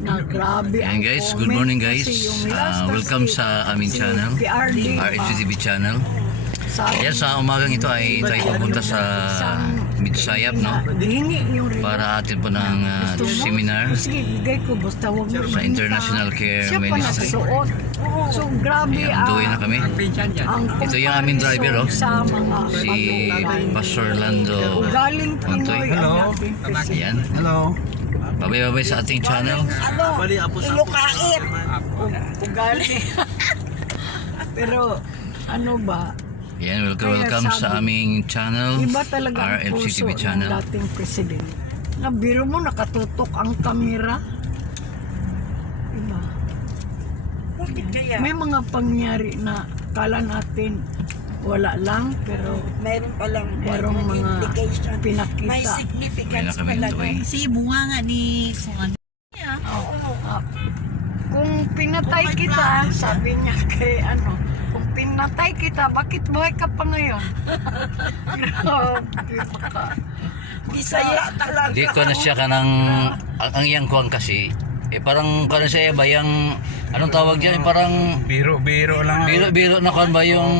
na grabe Ayan guys, good morning guys. Ah, welcome sa aming channel, RHTV channel. Ayan, sa umagang ito ay tayo pupunta sa Midsayap, no? Para atin po ng ah, seminar sa. International Care Ministry. So grabe Ayan, ah, duwi na kami. ang Ito yung aming driver, oh. sa mga Si. Pastor Lando. Galing Montoy. Pinoy Hello. ang ating. Ayan, Hello. Babay-babay sa ating channel. Ano? Ilukait. Ugali. Pero ano ba? Ayan, welcome, welcome sa sabi, aming channel, Iba talaga ang puso ng channel. dating presidente. Na biro mo nakatutok ang kamera. Iba. Bakit kaya? May mga pangyari na kala natin wala lang pero Mayroon palang merong mayroong mga implication. Pinakita. May significance pala. duwi. Si bunga nga ni Sungan. Ah, kung pinatay kita, sabi niya kay ano, kung pinatay kita, bakit buhay ka pa ngayon? Grabe ka. Bisaya talaga. Di ko na siya ka ng, ang, ang iyang kuwang kasi, eh parang kano siya ba yung, anong tawag dyan, parang Biro-biro lang. biro-biro na kuwan ba yung,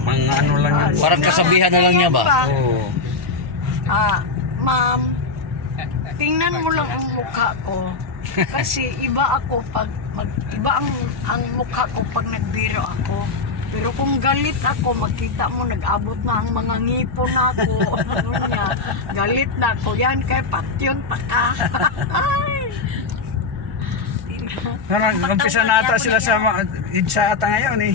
Mga ano lang yan. parang kasabihan na lang niya ba? Oo. Ah, ma'am, tingnan mo lang ang mukha ko. Kasi iba ako pag mag, iba ang ang mukha ko pag nagbiro ako. Pero kung galit ako, makita mo nag-abot na ang mga ngipon ako. Ano niya, galit na ako. Yan kay patyon pa ka. Ay! Parang umpisa na ata sila sa mga IDSA ata ngayon eh.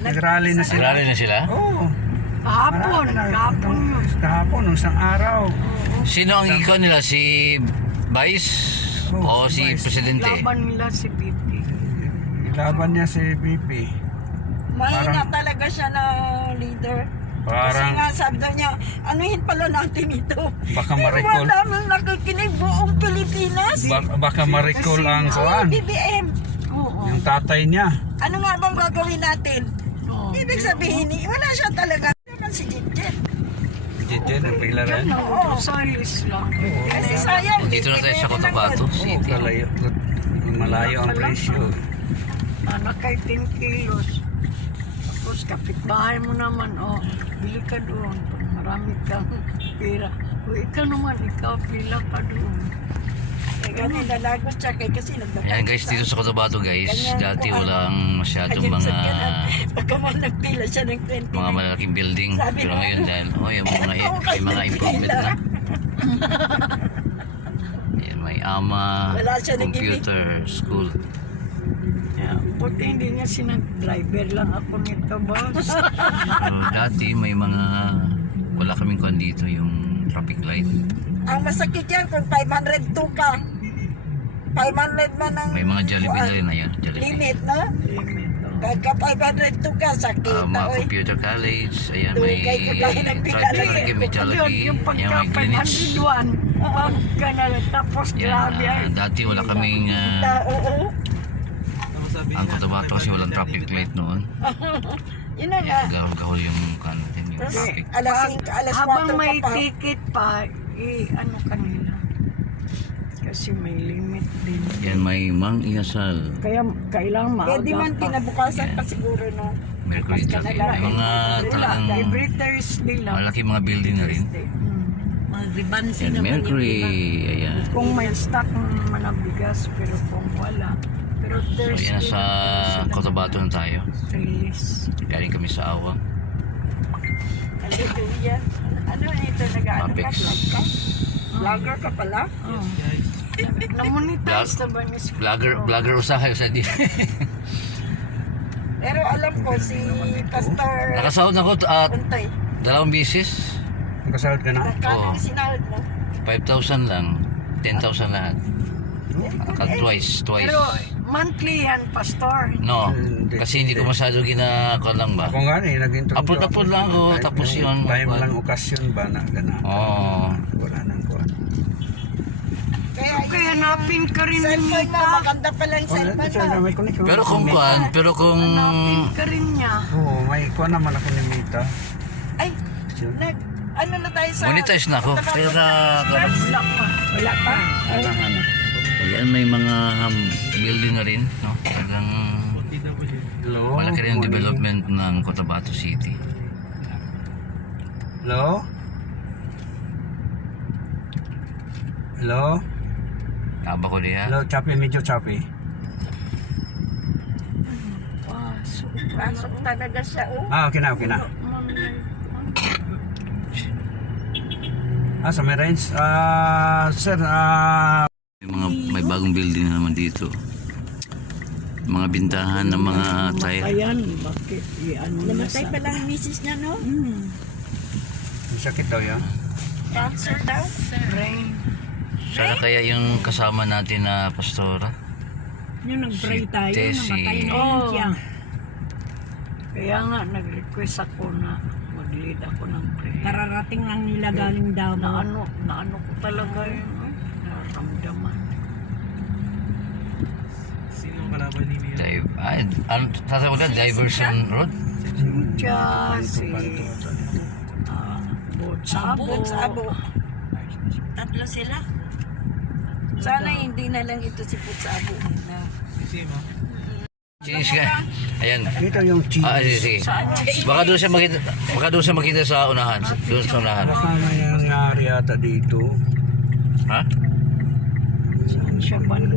Nag-rally na sila. Sirali na sila? Oo. Kahapon, kahapon yun. Kahapon, nung isang araw. Sino ang ikaw nila? Si Vice? Oh, O si si Vice. Presidente? Laban nila si BP. Ilaban niya si BP. Mahina Parang- talaga siya na leader. Kasi Parang nga sabi daw niya, anuhin pala natin ito. baka ma-recall. madaming nakikinig buong Pilipinas. Ba- baka ma-recall ang kuan. BBM. Oo. Yung tatay niya. Ano nga bang gagawin natin? Oo. Ibig sabihin, wala siya talaga. Naman si Jinjen. Jejen, ang pila Yan rin. lang, Rosales lang. Kasi sayang. Dito na tayo sa Cotabato. City. Kalayo. Malayo ang presyo. Anak kay 10 kilos. Tapos kapitbahay mo naman, oh, bili ka doon. Pag marami kang pera. O ikaw naman, ikaw pila ka doon. Eh, ganun, lalagos siya kay kasi nagdakal. Ayan guys, dito sa Cotabato guys, dati walang masyadong mga Pagka man nagpila siya ng 20 mga malalaking building. Sabi Pero ngayon dahil, oh, yung mga, may mga improvement na. Ayan, may AMA, Wala siya nag-ibig. computer, school. Buti hindi nga sinag-driver lang ako nito, boss. Pero dati may mga, wala kaming kuhan dito yung traffic light. Ang masakit yan kung 502 ka. 500 man ang May mga Jollibee na rin na yan, Jollibee. limit, no? Limit, oh. Pagka 502 ka, sakit Ah, na, mga oy. computer college, ayan Doon may kayo kakain ng may Yun, Jollibee, yung ayan pagka may Greenwich. 501, pagka na tapos Yan, grabe ay. ah, dati wala kaming ah, oo. Ang Cotabato kasi walang traffic light noon. Yun na nga. Gahol-gahol yung natin, yung traffic. alas Pag- 5, alas 4 habang may pa. ticket pa, eh, ano kanila. Kasi may limit din. Yan, may Mang Inasal. Kaya kailangan maaga Pwede man pa. kinabukasan pa siguro, no? Mercury lang. May mga talagang Every Thursday lang. malaki mga building na rin. Hmm. Mga ribansi Yan, naman Mercury, ayan. Kung may stock naman ang bigas, pero kung wala. So, yan, nasa Cotabato na tayo. release. Galing kami sa Awang. Hallelujah. Ano ito, nag-ano ka? Apex. Vlog ka? Vlogger ka pala? Oh. Na-monetize na ba ni Squid? Vlogger, vlogger usahay sa di. Pero alam ko, si Pastor Nakasahod na ko at Untay. dalawang bisis. Nakasahod ka na? Ang sinahod mo? 5,000 lang. 10,000 lahat. Aka twice, twice. Pero monthly yan, Pastor. No, Hindi. kasi hindi ko masyado ginako lang ba. Ako nga eh, nag-intro. Upload-upload lang ako, tapos yun, Time lang okasyon ba na gana. Oo. Wala nang kuhan. Kaya Okay, hanapin ka rin cellphone mo, nita. maganda pala yung cellphone siya na mo. may connection. Pero kung kuan, pero kung Hanapin ka rin niya. Oo, may kuhan naman ako ni Mita. Ay, nag, ano na tayo sa... monetize na ako, pero na Wala pa. Wala pa? Kailangan na. Ayan, may mga um, building na rin, no? Talagang Hello? malaki rin yung development ng Cotabato City. Hello? Hello? Taba ko diya. Hello, choppy, medyo choppy. Pasok. Pasok talaga siya, oh. Ah, okay na, okay na. Ah, sa may range. Ah, sir, ah, May mga bagong building na naman dito. Mga bintahan ng mga tire. Ayan, bakit i-ano na Namatay sa... pa lang ang misis niya, no? may sakit daw yan. Cancer daw. Brain. Sana kaya yung kasama natin na pastora. Yung nag-pray tayo, Tessie. namatay na yun siya. Kaya nga, nag-request ako na mag-lead ako ng prayer. Kararating lang nila galing na Davao. ano, na ano ko talaga yun. eh, Naramdaman. Dive, ay, ano, tatawag na, diversion road? Diyan si... Botsabo. Boots, abo. Tatlo sila. Sana hindi na lang ito si Boots, abo. Na. Cheese ka. Ayan. Ito yung cheese. Ah, sige, sige. Baka doon siya makita, baka doon siya makita sa unahan. Doon sa unahan. Baka may nangyari yata dito. Ha? Saan siya banda?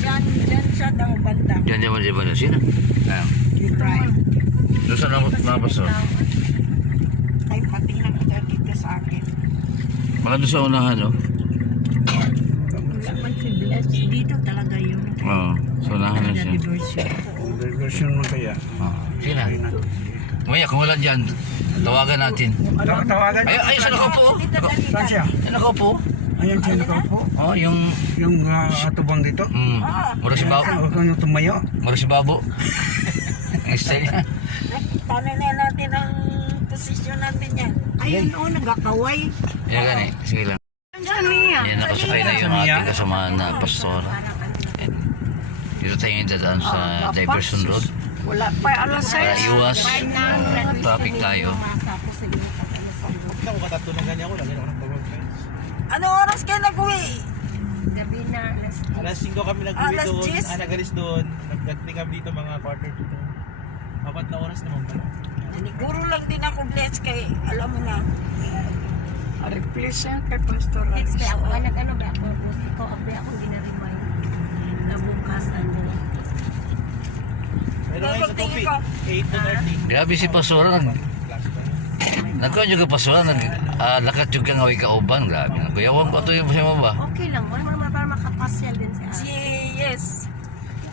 Yan, yan siya daw banda. Diyan, diyan, diyan, diyan. Sino? Ayan. Doon sa mga mga pastor. Ay, patingnan ko daw dito sa akin. Baka doon sa unahan, no? Bless. Dito talaga yun. Oo. Sa unahan na siya. Diversion. Mo kaya. Oo. Sige na. Maya, kung wala dyan, tawagan natin. Taw- Tawagan. Ay, ay, saan ako po? Saan siya? Saan ako po? Ayan siya nakaupo. Oh, yung... Yung uh, atubang dito. Hmm. Mura si Babo. Huwag kang tumayo. Mura si Babo. Ang style niya. Paano na natin ang posisyon natin yan? Ayun o, nagkakaway. Yan gani. Sige lang. Yan, nakasakay na yung ating kasama na pastora. Dito tayo yung dadaan sa Ah, Diversion Road. Wala pa, alas Para 6. iwas uh, traffic tayo. Ano oras kayo nag-uwi? Gabi na, alas Alas 5 kami nag-uwi Alas doon. 10? Ah, nagalis doon. Nagdating kami dito mga quarter to two. Apat na oras naman pala. Siguro lang din ako blessed kay, alam mo na. Replace yan kay Pastor Next Aris. kaya ako anak ano ba ako post ko abe ako ginaremind na bukas ano Pero ngayon sa topic, ko. 8 to 30. Grabe si pastora. Nag, nagkuhan juga pastora. Nag, ah, lakat juga nga way kauban. Grabe. Kuyawan ko ito yung siya ba? okay lang wala mo para makapasyal din si Si, yes.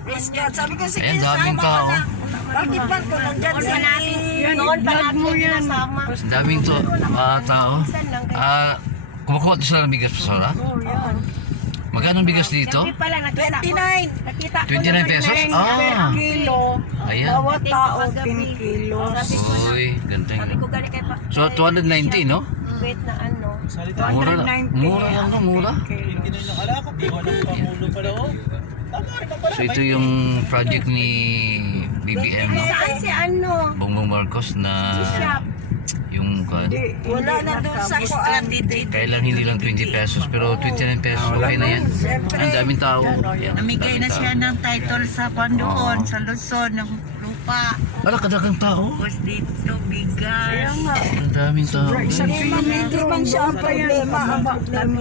Praise God. Sabi ko, sige, Ayan, daming tao. Bakit ba ko nandyan si... natin noon pa i-vlog mo natin yan. daming to, ah, tao. Ah, kumukuha to sila ng bigas pastora. Oh, yan. Magkano ang bigas dito? gabi pala nakita ko 29. nakita ko 29 naman pesos? yun. Ah! Kilo. Ayan. Bawat tao, Paggabi. 10 kilos. sabi ko na Uy, sabi ko gali kay pa So, 290, no? wait na ano Salita. Mura lang. 190 Mura lang, no? Mura. Hindi na alakap. Di ko alam pamulo pala. Oh. Tama rin pa pala. So, ito yung project ni BBM, no? saan si ano Bongbong Marcos na shop yung. Hindi, Wala na doon sa kuan. Kailan hindi lang 20 pesos pero 29 pesos okay na yan. Ang daming tao. Yan, Namigay na siya ng title sa Pandoon, Oo. sa Luzon, ng lupa. Wala kadagang tao. Tapos dito, bigas. Ang daming tao. isang Hindi man, siya ang problema.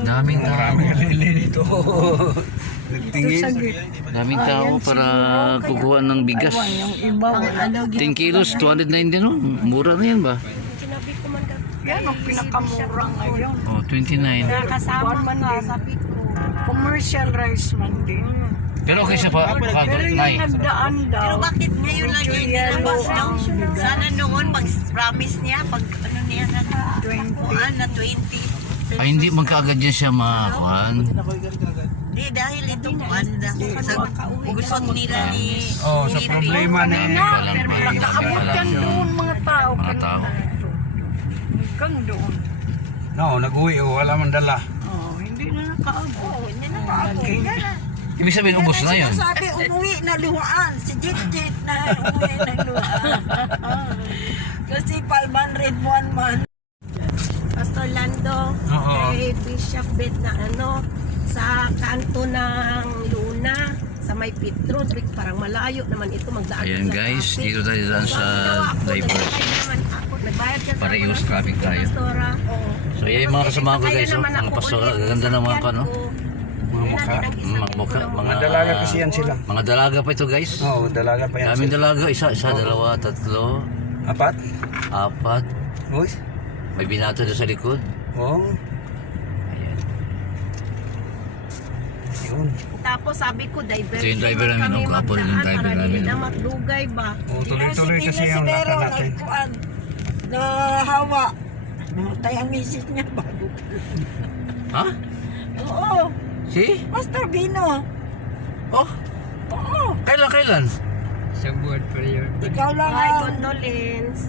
Daming tao. Marami ka nili dito. ito Nagtingin. sa git. Daming tao para kukuha ng bigas. Yung iba wala. 10 kilos, 290 no? Mura na yan ba? sinabi ko man ka Yan ang pinakamura ngayon. Oh, 29. kasama One man ka din. sabi ko Commercial rice man din. Pero okay siya pa. pa Pero yung Nay. nagdaan daw, Pero bakit ngayon lang yellow nilabas bigas. Sana noon, pag promise niya, pag ano niya na 20. na 20. Ay, hindi magkaagad yan siya makakuhan. Di, dahil ito kuanda. Sa gusto nila ni Oh, sa ni problema ni... Walang Nakaabot yan doon mga tao. Mga tao. Hanggang doon. No, nag-uwi. Oh, wala man dala. Oh, hindi na nakaabot. Hindi na kaabot. Ibig sabihin, ubos na yun. Sabi, umuwi na luhaan. Si Jit Jit na umuwi na luhaan. Kasi 500 one month. Pastor Lando Oo. kay Bishop Bet na ano sa kanto ng Luna, sa may Petro, parang malayo naman ito magdaan. Ayan guys, dito tayo daan sa Ginawa mga traffic tayo. So yan yung mga kasama ko guys, oh, mga pastora, gaganda ng mga ano, ko. Mga mukha. mga mukha, mga Mga dalaga kasi yan sila. Mga dalaga pa ito guys. Oo, dalaga pa yan Daming sila. dalaga, isa, isa, dalawa, tatlo, Apat? apat. Uy. May binato doon sa likod. Oo. Ayan. Yun. Tapos sabi ko, diver. Ito yung driver namin, oh, kapo magdaan driver para namin, hindi na magdugay ba. Oo, tuloy-tuloy kasi yung Pero lakad natin. nagkuan na hawa. Namatay ang misis niya bago. Ha? Oo, Si? Pastor Bino. Oh, Oo, kailan, kailan? ikaw lang My ang condolence.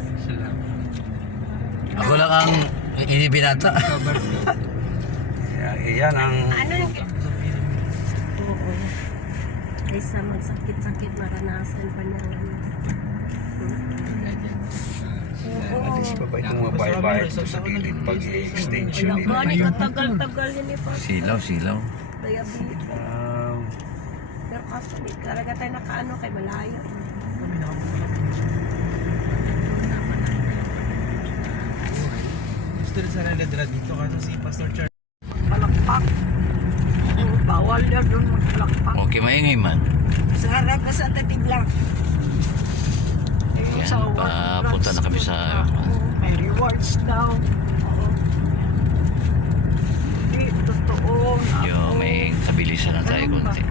Ako lang ang hindi binata. Yan- Yan ang... Ano yung... Oo. Kaysa magsakit-sakit maranasan pa niya. At least pa ba itong mga bayad sa gilid pag i-extension nila. Gani katagal-tagal yun eh. Silaw, silaw. Diabetes. Ah, Pero kaso di talaga tayo nakaano kay malayo. Gusto rin sana nila dito kasi si Pastor Charles. Palakpak. Bawal yan doon magpalakpak. Okay, maingay man. sa harap na sa tatiblang. Eh, Yan, sa papunta na kami sa- May rewards daw. Hindi, totoo. na Yo, may kabilisan na tayo konti.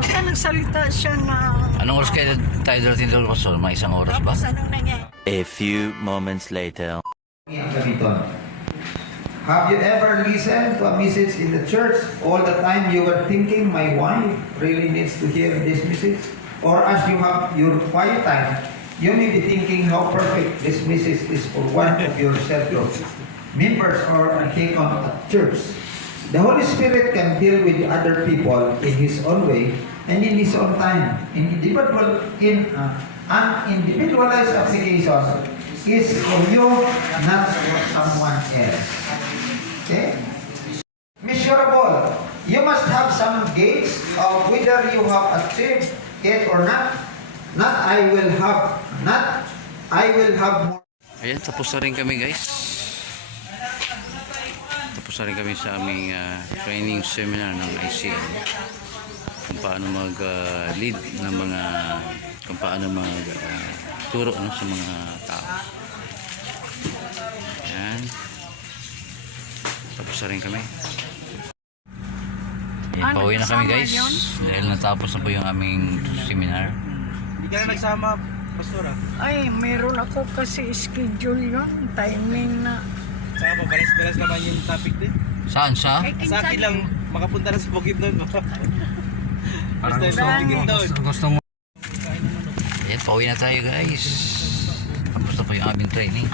Basta nagsalita siya na... Anong oras kayo tayo darating doon, Pastor? Mga isang oras ba? Tapos anong nangyay? A few moments later. Have you ever listened to a message in the church all the time you were thinking my wife really needs to hear this message? Or as you have your quiet time, you may be thinking how perfect this message is for one of your cell group members or a deacon at church. The Holy Spirit can deal with the other people in His own way and in His own time. In individual, in uh, an individualized application is for you, not for someone else. Okay? Measurable. You must have some gauge of whether you have achieved it or not. Not I will have, not I will have more. Ayan, tapos na rin kami guys. Tapos na rin kami sa aming ah, training seminar ng ICN. Kung paano mag-lead ng mga, kung paano mag ah, turo no, sa mga tao. Ayan. Tapos na rin kami. Ayan, Ah, pauwi na kami guys. yun? Dahil natapos na po yung aming seminar. Hindi ka na nagsama, Pastor ah. Ay, meron ako kasi schedule yun. Timing na. Saka pa, balas-balas naman yung topic din. Saan siya? Ay, Sa akin lang, makapunta na sa Bukid doon. parang Basta gusto sa mo, Bukid doon. gusto, gusto mo Ayan, pauwi na tayo guys. Tapos na po yung aming training.